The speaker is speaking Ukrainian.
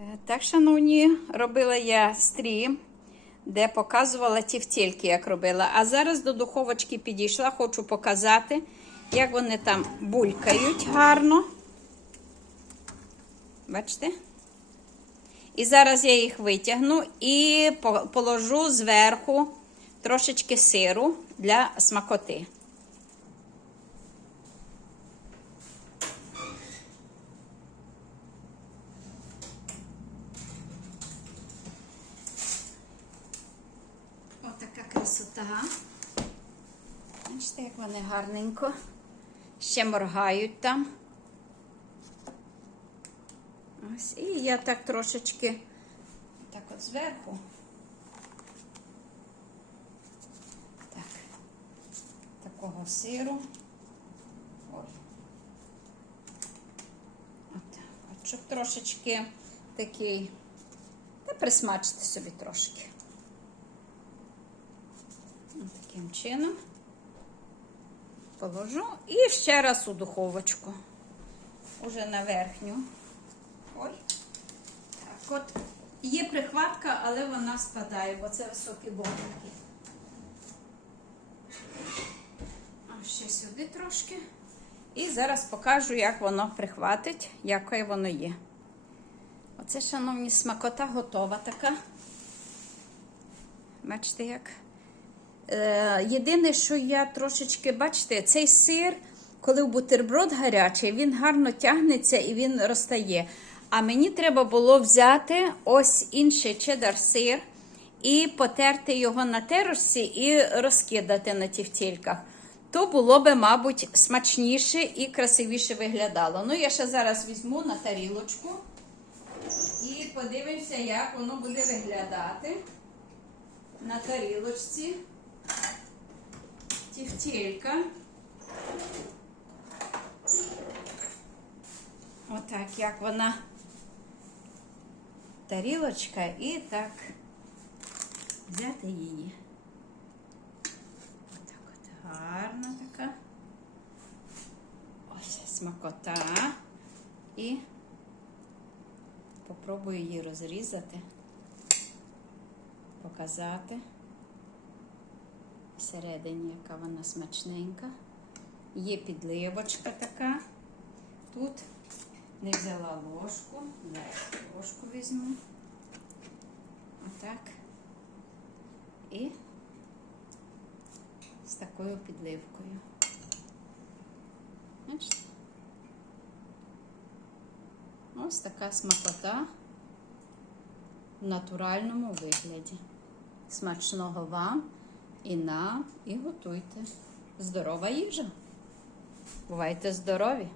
Е, Так, шановні, робила я стрім, де показувала ті втільки, як робила. А зараз до духовочки підійшла, хочу показати, як вони там булькають гарно. Бачите? І зараз я їх витягну і положу зверху трошечки сиру для смакоти. Красота. Бачите, як вони гарненько. Ще моргають там. Ось, і я так трошечки так от зверху. Так, такого сиру. Ой. От, от щоб трошечки такий, та присмачити собі трошки. Таким чином положу і ще раз у духовочку. Уже на верхню. Ой. Так, от є прихватка, але вона спадає, бо це високі бомбики. А ще сюди трошки. І зараз покажу, як воно прихватить, яке воно є. Оце, шановні, смакота готова така. Бачите, як? Е, єдине, що я трошечки, бачите, цей сир, коли в бутерброд гарячий, він гарно тягнеться і він розтає. А мені треба було взяти ось інший чедар сир і потерти його на терочці і розкидати на тівтільках. То було би, мабуть, смачніше і красивіше виглядало. Ну, я ще зараз візьму на тарілочку і подивимося, як воно буде виглядати на тарілочці. Тівтілька. Отак, як вона тарілочка, і так взяти її. Отак от гарна така. Ось смакота. І попробую її розрізати, показати всередині, яка вона смачненька. Є підливочка така. Тут не взяла ложку. Зараз ложку візьму. Отак. І з такою підливкою. Бачите? Ось така смакота в натуральному вигляді. Смачного вам і нам, і готуйте. Здорова їжа. Бувайте здорові!